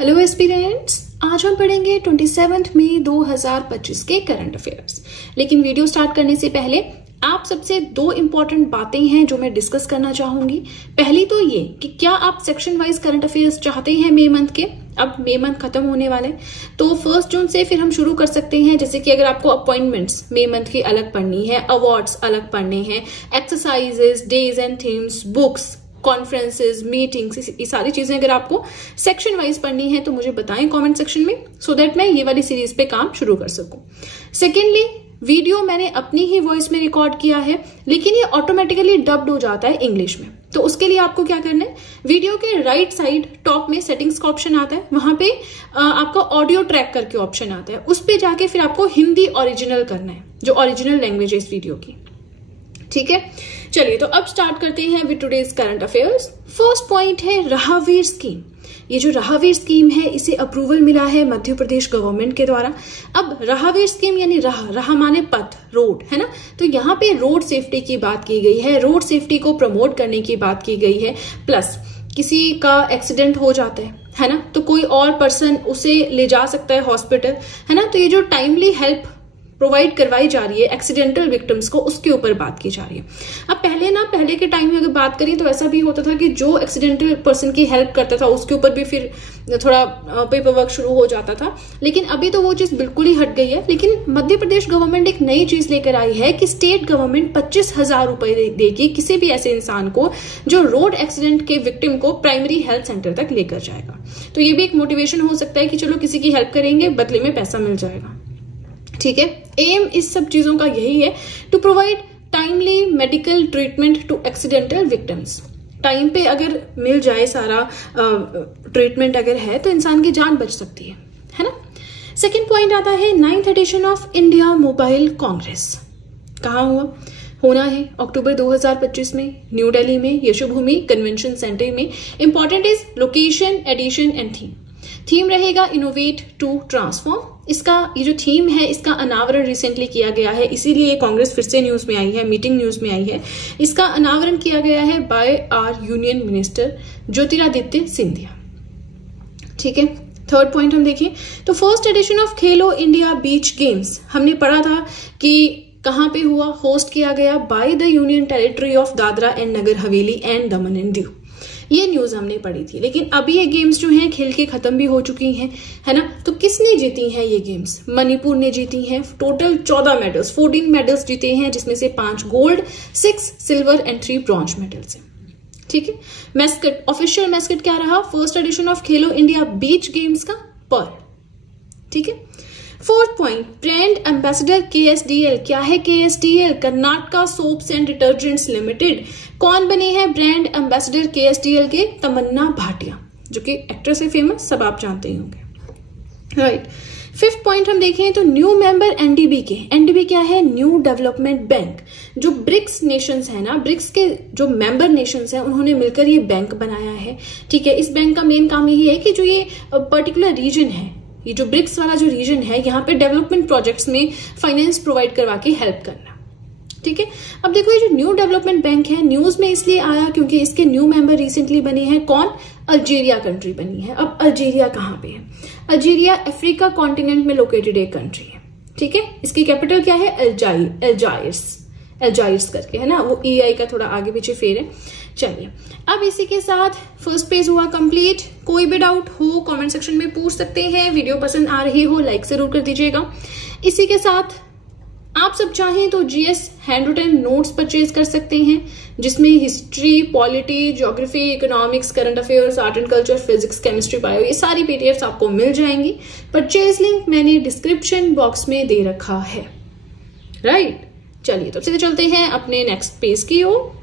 Hello aspirants, आज हम पढ़ेंगे 27 मई 2025 के करंट अफेयर्स। लेकिन वीडियो स्टार्ट करने से पहले आप सबसे दो इंपॉर्टेंट बातें हैं जो मैं डिस्कस करना चाहूंगी। पहली तो ये कि क्या आप सेक्शन वाइज करंट अफेयर्स चाहते हैं मई मंथ के। अब मई मंथ खत्म होने वाले, तो 1 जून से फिर हम शुरू कर सकते हैं। जैसे कि अगर आपको अपॉइंटमेंट्स मई मंथ की अलग पढ़नी है, अवार्ड्स अलग पढ़ने हैं, exercises, days and themes, books, conferences, meetings, ये सारी चीजें अगर आपको सेक्शन वाइज पढ़नी है तो मुझे बताएं कमेंट सेक्शन में, सो दैट मैं ये वाली सीरीज पे काम शुरू कर सकूं। सेकेंडली, वीडियो मैंने अपनी ही वॉइस में रिकॉर्ड किया है, लेकिन ये ऑटोमेटिकली डब्ड हो जाता है इंग्लिश में। तो उसके लिए आपको क्या करना है, वीडियो के राइट साइड टॉप में सेटिंग्स का ऑप्शन आता है, वहां पे आपका ऑडियो ट्रैक करके ऑप्शन आता है, उस पे जाके फिर आपको हिंदी ओरिजिनल करना है, जो ओरिजिनल लैंग्वेज है इस वीडियो की। ठीक है, चलिए तो अब स्टार्ट करते हैं with today's current affairs. First point है राहवीर स्कीम। ये जो राहवीर स्कीम है, इसे अप्रूवल मिला है मध्य प्रदेश गवर्नमेंट के द्वारा। अब राहवीर स्कीम यानी राह माने पथ, रोड है ना, तो यहाँ पे रोड सेफ्टी की बात की गई है, रोड सेफ्टी को प्रमोट करने की बात की गई है। प्लस किसी का एक्सीडेंट हो जाता है ना, तो कोई और पर्सन उसे ले जा सकता है हॉस्पिटल, है ना, तो ये जो टाइमली हेल्प प्रोवाइड करवाई जा रही है एक्सीडेंटल विक्टिम्स को, उसके ऊपर बात की जा रही है। अब पहले के टाइम में अगर बात करें तो ऐसा भी होता था कि जो एक्सीडेंटल पर्सन की हेल्प करता था उसके ऊपर भी फिर थोड़ा पेपर वर्क शुरू हो जाता था, लेकिन अभी तो वो चीज बिल्कुल ही हट गई है। लेकिन मध्य प्रदेश गवर्नमेंट एक नई चीज लेकर आई है कि स्टेट गवर्नमेंट 25,000 रुपए देगी किसी भी ऐसे इंसान को जो रोड एक्सीडेंट के विक्टिम को प्राइमरी हेल्थ सेंटर तक लेकर जाएगा। तो ये भी एक मोटिवेशन हो सकता है कि चलो किसी की हेल्प करेंगे, बदले में पैसा मिल जाएगा। ठीक है, एम इस सब चीजों का यही है, to provide timely medical treatment to accidental victims. Time पे अगर मिल जाए सारा ट्रीटमेंट अगर है तो इंसान की जान बच सकती है ना। सेकंड पॉइंट आता है 9th edition of India Mobile Congress. कहाँ होना है अक्टूबर 2025 में न्यू दिल्ली में यशोभूमि कन्वेंशन सेंटर में। Important is location, edition and theme रहेगा इनोवेट टू ट्रांसफॉर्म। इसका ये जो थीम है, इसका अनावरण रिसेंटली किया गया है, इसीलिए कांग्रेस फिर से न्यूज में आई है, मीटिंग न्यूज में आई है। इसका अनावरण किया गया है by our union minister Jyotiraditya Scindia. ठीक है, थर्ड पॉइंट हम देखें तो first edition of Khelo India Beach Games हमने पढ़ा था कि कहां पे हुआ, होस्ट किया गया by the union territory of Dadra and Nagar Haveli and Daman and Diu. ये न्यूज हमने पढ़ी थी, लेकिन अभी ये गेम्स जो हैं खेल के खत्म भी हो चुकी हैं, है ना। तो किसने जीती हैं ये गेम्स? मणिपुर ने जीती हैं। टोटल 14 मेडल्स, 14 मेडल्स जीते हैं, जिसमें से 5 gold, 6 silver and 3 bronze medals हैं। ठीक है, मैस्कट, ऑफिशियल मैस्कट क्या रहा first edition of Khelo India Beach games का? पर्ल। ठीक है, fourth point brand ambassador KSDL। क्या है KSDL? Karnataka soaps and detergents limited. कौन बने हैं ब्रांड एम्बेसडर KSDL के? तमन्ना भाटिया, जो कि एक्ट्रेस है फेमस, सब आप जानते ही होंगे, राइट। फिफ्थ पॉइंट हम देखें तो न्यू मेंबर NDB के। NDB क्या है? New development bank. जो ब्रिक्स नेशंस है ना, ब्रिक्स के जो मेंबर नेशंस हैं, उन्होंने मिलकर ये बैंक बनाया है। ठीक है, इस बैंक का मेन काम यही है कि जो ये पर्टिकुलर रीजन है, ये जो ब्रिक्स वाला जो रीजन है, यहाँ पे डेवलपमेंट प्रोजेक्ट्स में फाइनेंस प्रोवाइड करवा के हेल्प करना। ठीक है, अब देखो ये जो न्यू डेवलपमेंट बैंक है, न्यूज में इसलिए आया क्योंकि इसके न्यू मेंबर रिसेंटली बने हैं। कौन? अल्जीरिया कंट्री बनी है। अब अल्जीरिया कहाँ पे है? अल्जीरिया अफ्रीका कॉन्टिनेंट में लोकेटेड एक कंट्री है। ठीक है, इसकी कैपिटल क्या है? एल्जायर्स करके, है ना, वो EI का थोड़ा आगे पीछे फेर है। चलिए, अब इसी के साथ फर्स्ट पेज हुआ कंप्लीट। कोई भी डाउट हो कमेंट सेक्शन में पूछ सकते हैं। वीडियो पसंद आ रही हो लाइक जरूर कर दीजिएगा। इसी के साथ आप सब चाहें तो GS hand written notes purchase कर सकते हैं, जिसमें history, polity, geography, economics, current affairs, art and culture, physics, chemistry, bio, ये सारी PDFs आपको मिल जाएंगी। परचेज लिंक मैंने डिस्क्रिप्शन बॉक्स में दे रखा है, राइट। चलिए तो सीधे चलते हैं अपने नेक्स्ट पेज की ओर।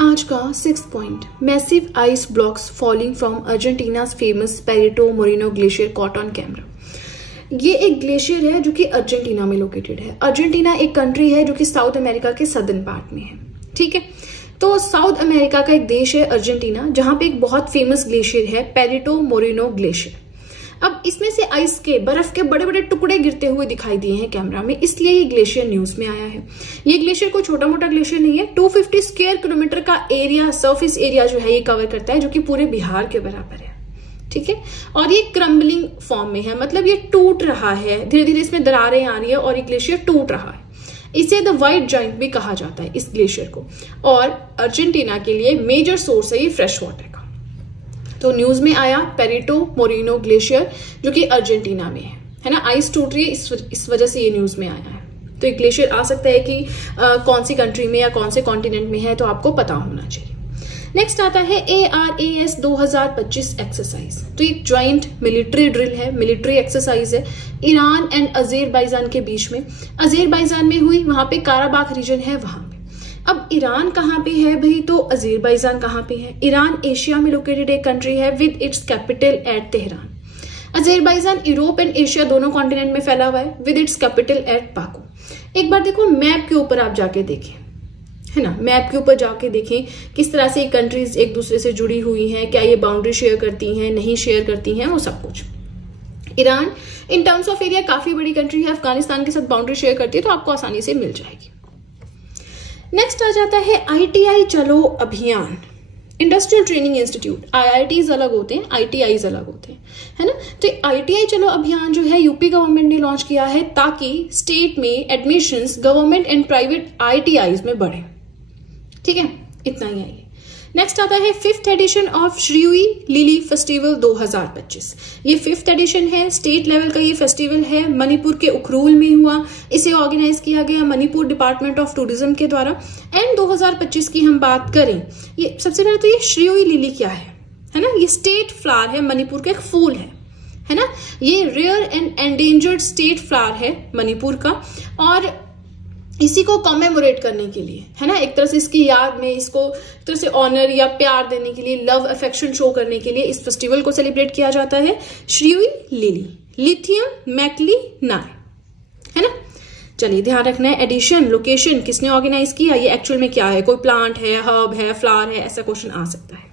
आज का 6th point, massive ice blocks falling from Argentina's famous Perito Moreno glacier caught on camera. ये एक ग्लेशियर है जो कि अर्जेंटीना में लोकेटेड है। अर्जेंटीना एक कंट्री है जो कि साउथ अमेरिका के सदर्न पार्ट में है। ठीक है, तो साउथ अमेरिका का एक देश है अर्जेंटीना, जहां पे एक बहुत फेमस ग्लेशियर है पेरिटो मोरिनो ग्लेशियर। अब इसमें से आइस के, बर्फ के बड़े बड़े टुकड़े गिरते हुए दिखाई दिए हैं कैमरा में, इसलिए ये ग्लेशियर न्यूज में आया है। ये ग्लेशियर कोई छोटा मोटा ग्लेशियर नहीं है, 250 स्क्वायर किलोमीटर का एरिया, सरफेस एरिया जो है ये कवर करता है, जो कि पूरे बिहार के बराबर है। ठीक है, और ये क्रम्बलिंग फॉर्म में है, मतलब ये टूट रहा है, धीरे धीरे इसमें दरारें आ रही है और ये ग्लेशियर टूट रहा है। इसे द व्हाइट जाइंट भी कहा जाता है इस ग्लेशियर को, और अर्जेंटीना के लिए मेजर सोर्स है ये फ्रेश वाटर का। तो न्यूज में आया पेरिटो मोरिनो ग्लेशियर जो कि अर्जेंटीना में है ना, आइस टूट रही है, इस वजह से ये न्यूज में आया है। तो एक ग्लेशियर आ सकता है कि कौन सी कंट्री में या कौन से कॉन्टिनेंट में है, तो आपको पता होना चाहिए। नेक्स्ट आता है ARAS 2025 एक्सरसाइज। तो एक ज्वाइंट मिलिट्री ड्रिल है, मिलिट्री एक्सरसाइज है ईरान एंड अजेरबाईजान के बीच में। अजेरबाईजान में हुई, वहां पे काराबाख रीजन है वहां पे। अब ईरान कहाँ पे है भाई, तो अजेरबाईजान कहाँ पे है? ईरान एशिया में लोकेटेड एक कंट्री है with its capital at Tehran. Azerbaijan Europe and Asia दोनों कॉन्टिनेंट में फैला हुआ है with its capital at Baku. एक बार देखो मैप के ऊपर आप जाके देखें, है ना, मैप के ऊपर जाके देखें किस तरह से कंट्रीज एक दूसरे से जुड़ी हुई हैं, क्या ये बाउंड्री शेयर करती हैं, नहीं शेयर करती हैं, वो सब कुछ। Iran in terms of area काफी बड़ी कंट्री है, अफगानिस्तान के साथ बाउंड्री शेयर करती है, तो आपको आसानी से मिल जाएगी। नेक्स्ट आ जाता है ITI चलो अभियान, इंडस्ट्रियल ट्रेनिंग इंस्टीट्यूट। IITs अलग होते हैं, ITIs अलग होते हैं, है ना। तो ITI चलो अभियान जो है यूपी गवर्नमेंट ने लॉन्च किया है ताकि स्टेट में admissions government and private ITIs में बढ़े, ठीक है, इतना ही है। नेक्स्ट आता है 5th edition of Shirui lily festival 2025। ये 5th एडिशन है, स्टेट लेवल का ये फेस्टिवल है, मणिपुर के उखरूल में हुआ। इसे ऑर्गेनाइज किया गया मणिपुर डिपार्टमेंट ऑफ टूरिज्म के द्वारा। एंड 2025 की हम बात करें, ये सबसे पहले तो ये श्रीयुई लिली क्या है ना, ये स्टेट फ्लावर है, मणिपुर का एक फूल है ना। ये rare and endangered state flower है मणिपुर का, और इसी को कॉमेमोरेट करने के लिए, है ना, एक तरह से इसकी याद में, इसको एक तरह से ऑनर या प्यार देने के लिए, लव अफेक्शन शो करने के लिए इस फेस्टिवल को सेलिब्रेट किया जाता है। श्रीयुई लिली, लिथियम मैकली नाय, है ना। चलिए ध्यान रखना है एडिशन, लोकेशन, किसने ऑर्गेनाइज किया, ये एक्चुअल में क्या है, कोई प्लांट है, हर्ब है, फ्लावर है, ऐसा क्वेश्चन आ सकता है।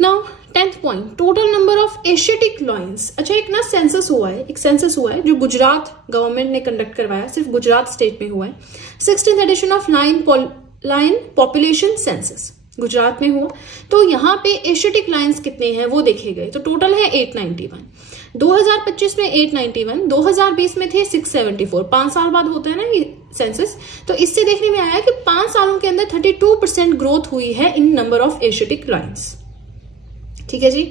Now 10th point, total number of Asiatic lions. अच्छा, एक ना सेंसस हुआ है, एक सेंसस हुआ है जो गुजरात गवर्नमेंट ने कंडक्ट करवाया, सिर्फ गुजरात स्टेट में हुआ है। 16th edition of lion population census Gujarat में हुआ। तो यहाँ पे एशियाटिक लायंस कितने हैं वो देखे गए, तो टोटल है 891। 2025 में 891, 2020 में थे 674। 5 साल बाद होता है ना ये सेंसस, तो इससे देखने में आया कि 5 सालों के अंदर 32% ग्रोथ हुई है इन नंबर ऑफ एशियाटिक लायंस। ठीक है जी,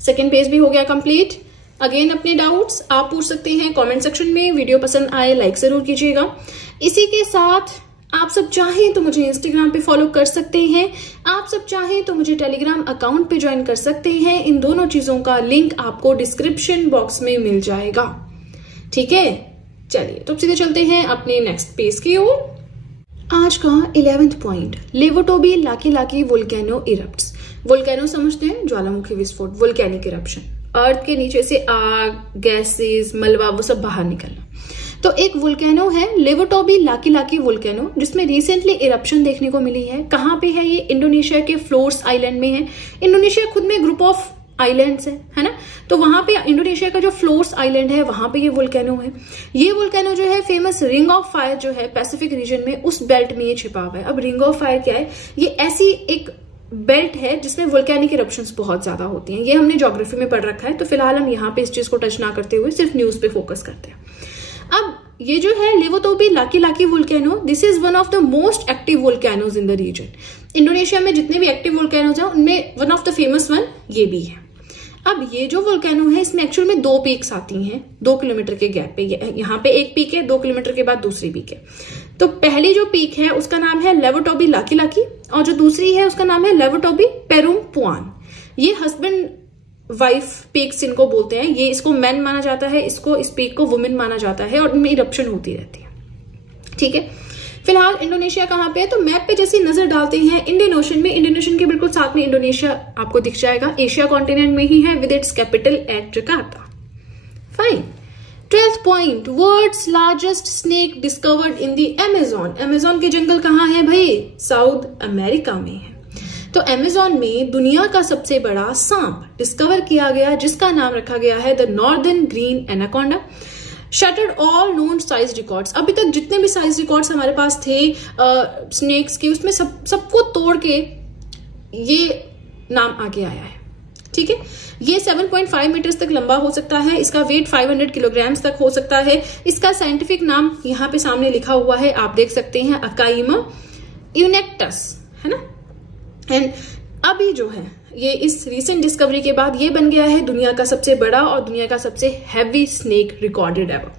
सेकेंड पेज भी हो गया कंप्लीट। अगेन अपने डाउट्स आप पूछ सकते हैं कमेंट सेक्शन में। वीडियो पसंद आए लाइक जरूर कीजिएगा। इसी के साथ आप सब चाहें तो मुझे इंस्टाग्राम पे फॉलो कर सकते हैं, आप सब चाहें तो मुझे टेलीग्राम अकाउंट पे ज्वाइन कर सकते हैं। इन दोनों चीजों का लिंक आपको डिस्क्रिप्शन बॉक्स में मिल जाएगा, ठीक है। चलिए तो सीधे चलते हैं अपने नेक्स्ट पेज की ओर। आज का 11th point, Lewotobi Laki volcano erupts. Volcano समझते हैं, ज्वालामुखी विस्फोट, वोल्केनिक इरप्शन, अर्थ के नीचे से आग, गैसेस, मलबा, वो सब बाहर निकलना। तो एक वोल्केनो है लेवोटोबी लाकी वोल्केनो, जिसमें रिसेंटली इरप्शन देखने को मिली है। कहाँ पे है ये? इंडोनेशिया के फ्लोर्स आइलैंड में है। इंडोनेशिया खुद में ग्रुप ऑफ आइलैंड्स है ना, तो वहां पे इंडोनेशिया का जो फ्लोर्स आइलैंड है वहां पे ये वोल्केनो है। ये वोल्केनो जो है फेमस रिंग ऑफ फायर जो है पैसिफिक रीजन में, उस बेल्ट में ये छिपा हुआ है। अब रिंग ऑफ फायर क्या है? ये ऐसी एक बेल्ट है जिसमें वोल्केनिक इरप्शंस बहुत ज्यादा होती हैं। ये हमने ज्योग्राफी में पढ़ रखा है, तो फिलहाल हम यहाँ पे इस चीज को टच ना करते हुए सिर्फ न्यूज पे फोकस करते हैं। अब ये जो है Lewotobi Laki volcano, this is one of the most active volcanoes in the region. Indonesia में जितने भी एक्टिव वोल्केनोज हैं उनमें one of the famous one ये भी है। अब ये जो वोल्केनो है इसमें एक्चुअल में 2 पीक्स आती हैं 2 किलोमीटर के गैप पे। यहाँ पे एक पीक है, 2 किलोमीटर के बाद दूसरी पीक है। तो पहली जो पीक है उसका नाम है लेवोटोबी लाकी और जो दूसरी है उसका नाम है लेवोटोबी पेरुम्पुआन। ये हस्बैंड वाइफ पीक्स इनको बोलते हैं। ये इसको मैन माना जाता है, इसको इस पीक को वुमेन माना जाता है और इनमें इरप्शन होती रहती है, ठीक है। फिलहाल इंडोनेशिया कहाँ पे है? तो मैप पे जैसे नजर डालते हैं इंडियन ओशन में, इंडियन ओशन के बिल्कुल साथ में इंडोनेशिया आपको दिख जाएगा। एशिया कॉन्टिनेंट में ही है with its capital at Jakarta. Fine. 12th point, world's largest snake discovered in the Amazon. Amazon के जंगल कहाँ है भाई? साउथ अमेरिका में है। तो अमेजोन में दुनिया का सबसे बड़ा सांप डिस्कवर किया गया जिसका नाम रखा गया है the northern green anaconda. Shattered all known size records. अभी तक जितने भी साइज रिकॉर्ड्स हमारे पास थे स्नेक्स के, उसमें सबको तोड़ के ये नाम आगे आया है। ठीक है, ये 7.5 मीटर्स तक लंबा हो सकता है, इसका वेट 500 किलोग्राम्स तक हो सकता है। इसका साइंटिफिक नाम यहाँ पे सामने लिखा हुआ है, आप देख सकते हैं, अकाइमा यूनेक्टस, है ना। एंड अभी जो है ये इस रिसेंट डिस्कवरी के बाद ये बन गया है दुनिया का सबसे बड़ा और दुनिया का सबसे heavy snake recorded ever,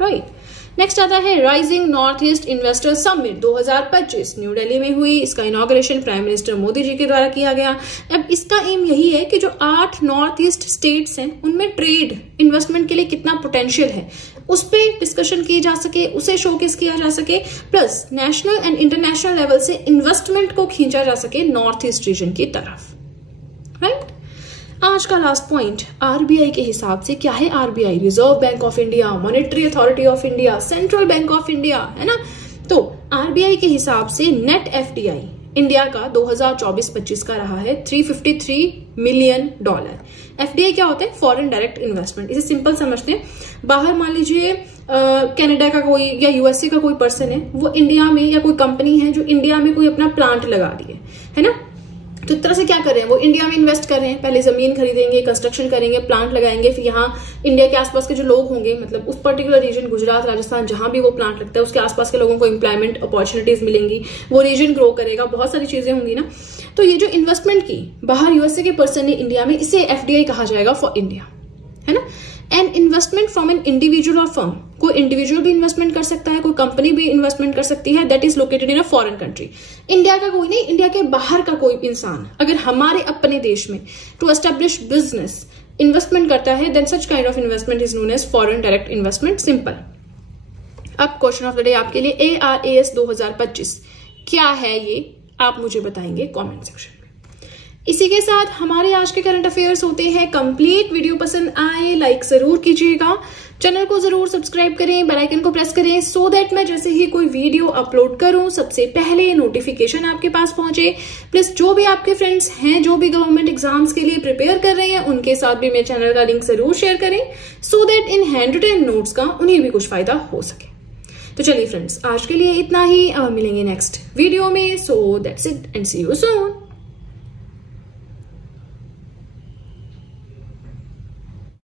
right. Next आता है rising north east investor summit 2025 new Delhi में हुई। इसका inauguration prime minister Modi ji के द्वारा किया गया। अब इसका एम यही है कि जो 8 नॉर्थ ईस्ट स्टेट्स हैं उनमें ट्रेड इन्वेस्टमेंट के लिए कितना पोटेंशियल है उस पर डिस्कशन की जा सके, उसे शोकेस किया जा सके, plus national and international level से इन्वेस्टमेंट को खींचा जा सके नॉर्थ ईस्ट रीजन की तरफ, राइट। आज का लास्ट पॉइंट, आरबीआई के हिसाब से क्या है RBI? Reserve bank of India, monetary authority of India, central bank of India, है ना। तो आरबीआई के हिसाब से नेट एफडीआई इंडिया का 2024-25 का रहा है $353 मिलियन। एफडीआई क्या होता है? Foreign direct investment. इसे सिंपल समझते हैं, बाहर मान लीजिए कनाडा का कोई या यूएसए का कोई पर्सन है, वो इंडिया में, या कोई कंपनी है जो इंडिया में कोई अपना प्लांट लगा दिए, है ना। तो इस तरह से क्या कर रहे हैं, वो इंडिया में इन्वेस्ट कर रहे हैं, पहले जमीन खरीदेंगे, कंस्ट्रक्शन करेंगे, प्लांट लगाएंगे, फिर यहाँ इंडिया के आसपास के जो लोग होंगे, मतलब उस पर्टिकुलर रीजन, गुजरात, राजस्थान, जहां भी वो प्लांट लगता है उसके आसपास के लोगों को एम्प्लॉयमेंट अपॉर्चुनिटीज मिलेंगी, वो रीजन ग्रो करेगा, बहुत सारी चीजें होंगी ना। तो ये जो इन्वेस्टमेंट की बाहर यूएसए के पर्सन ने इंडिया में, इसे एफडीआई कहा जाएगा फॉर इंडिया, है ना। And investment from an individual और फर्म, कोई इंडिविजुअल भी इन्वेस्टमेंट कर सकता है, कोई कंपनी भी इन्वेस्टमेंट कर सकती है, that is located in a foreign country. India का कोई नहीं, इंडिया के बाहर का कोई इंसान अगर हमारे अपने देश में टू एस्टेब्लिश बिजनेस इन्वेस्टमेंट करता है, then such kind of investment is known as foreign direct investment, simple. अब क्वेश्चन ऑफ द डे आपके लिए, ARAS 2025 क्या है ये आप मुझे बताएंगे कॉमेंट सेक्शन। इसी के साथ हमारे आज के करंट अफेयर्स होते हैं कंप्लीट। वीडियो पसंद आए लाइक जरूर कीजिएगा, चैनल को जरूर सब्सक्राइब करें, बेल आइकन को प्रेस करें, सो दैट मैं जैसे ही कोई वीडियो अपलोड करूं सबसे पहले नोटिफिकेशन आपके पास पहुंचे। प्लस जो भी आपके फ्रेंड्स हैं जो भी गवर्नमेंट एग्जाम्स के लिए प्रिपेयर कर रहे हैं, उनके साथ भी मेरे चैनल का लिंक जरूर शेयर करें, सो दैट इन हैंड रिटन नोट्स का उन्हें भी कुछ फायदा हो सके। तो चलिए फ्रेंड्स, आज के लिए इतना ही, मिलेंगे नेक्स्ट वीडियो में। So that's it and see you soon.